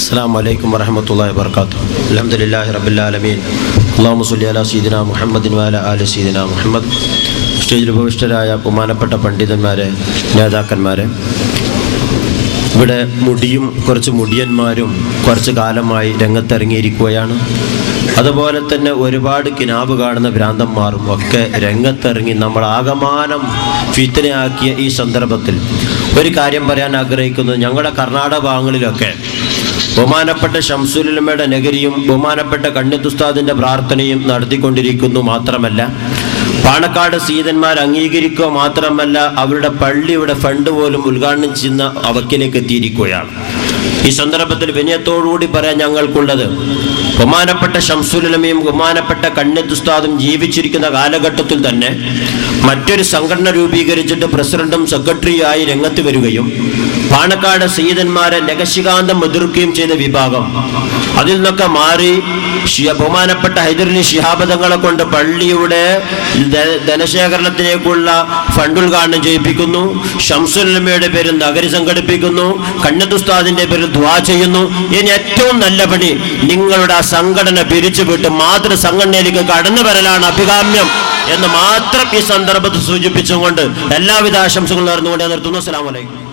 السلام عليكم ورحمة الله وبركاته. الحمد لله رب العالمين. اللهم صل على سيدنا محمد وعلى آل سيدنا محمد. സ്റ്റേജിൽ ഉപവിഷ്ടരായ ബഹുമാനപ്പെട്ട പണ്ഡിതന്മാരെ, നേതാക്കന്മാരെ, ഇവിടെ കുറച്ച് മുടിയന്മാരും കുറച്ച് കാലമായി രംഗത്തിറങ്ങിയിരിക്കുകയാണ്. അതുപോലെ തന്നെ ഒരുപാട് കിനാബ് കാണുന്ന ഭ്രാന്തന്മാരും ഒക്കെ രംഗത്തിറങ്ങി നമ്മൾ ആകമാനം ഫിത്നയാക്കിയ ഈ സന്ദർഭത്തിൽ ഒരു കാര്യം പറയാൻ ആഗ്രഹിക്കുന്നത്, ഞങ്ങളുടെ കർണാടക ഭാഗങ്ങളിലൊക്കെ ബഹുമാനപ്പെട്ട ശംസുൽ ഉലമയുടെ നഗരിയും ബഹുമാനപ്പെട്ട കണ്ണിയത്ത് ഉസ്താദിന്റെ പ്രാർത്ഥനയും നടത്തിക്കൊണ്ടിരിക്കുന്നു. മാത്രമല്ല പാണക്കാട് സീതന്മാർ അംഗീകരിക്കുക മാത്രമല്ല, അവരുടെ പള്ളിയുടെ ഫണ്ട് പോലും ഉദ്ഘാടനം ചെയ്യുന്ന അവക്കിലേക്ക് എത്തിയിരിക്കുകയാണ്. ഈ സന്ദർഭത്തിൽ വിനയത്തോടുകൂടി പറയാൻ ഞങ്ങൾക്കുള്ളത്, ബഹുമാനപ്പെട്ട ശംസുൽ ഉലമയും ബഹുമാനപ്പെട്ട കണ്ണിയത്ത് ഉസ്താദും ജീവിച്ചിരിക്കുന്ന കാലഘട്ടത്തിൽ തന്നെ മറ്റൊരു സംഘടന രൂപീകരിച്ചിട്ട് പ്രസിഡന്റും സെക്രട്ടറിയായി രംഗത്ത് വരികയും പാണക്കാട് സയ്യിദന്മാരെ നഖശികാന്തം എതിർക്കുകയും ചെയ്ത വിഭാഗം അതിൽ നിന്നൊക്കെ മാറി ബഹുമാനപ്പെട്ട ഹൈദരലി ശിഹാബ് തങ്ങളെ കൊണ്ട് പള്ളിയുടെ ധനശേഖരണത്തിലേക്കുള്ള ഫണ്ട് ഉദ്ഘാടനം ചെയ്യിപ്പിക്കുന്നു. ശംസുൽ ഉലമയുടെ പേരിൽ നഗരി സംഘടിപ്പിക്കുന്നു. കണ്ണിയത്ത് ഉസ്താദിന്റെ പേരിൽ ദുആ ചെയ്യുന്നു. ഇനി ഏറ്റവും നല്ല പണി, നിങ്ങളുടെ ആ സംഘടന പിരിച്ചുവിട്ട് മാതൃ സംഘടനയിലേക്ക് കടന്നു വരലാണ് അഭികാമ്യം എന്ന് മാത്രം ഈ സന്ദർഭത്തിൽ സൂചിപ്പിച്ചുകൊണ്ട് എല്ലാവിധ ആശംസകളും നേർന്നുകൊണ്ട് നിർത്തുന്നു. അസ്സലാമു അലൈക്കും.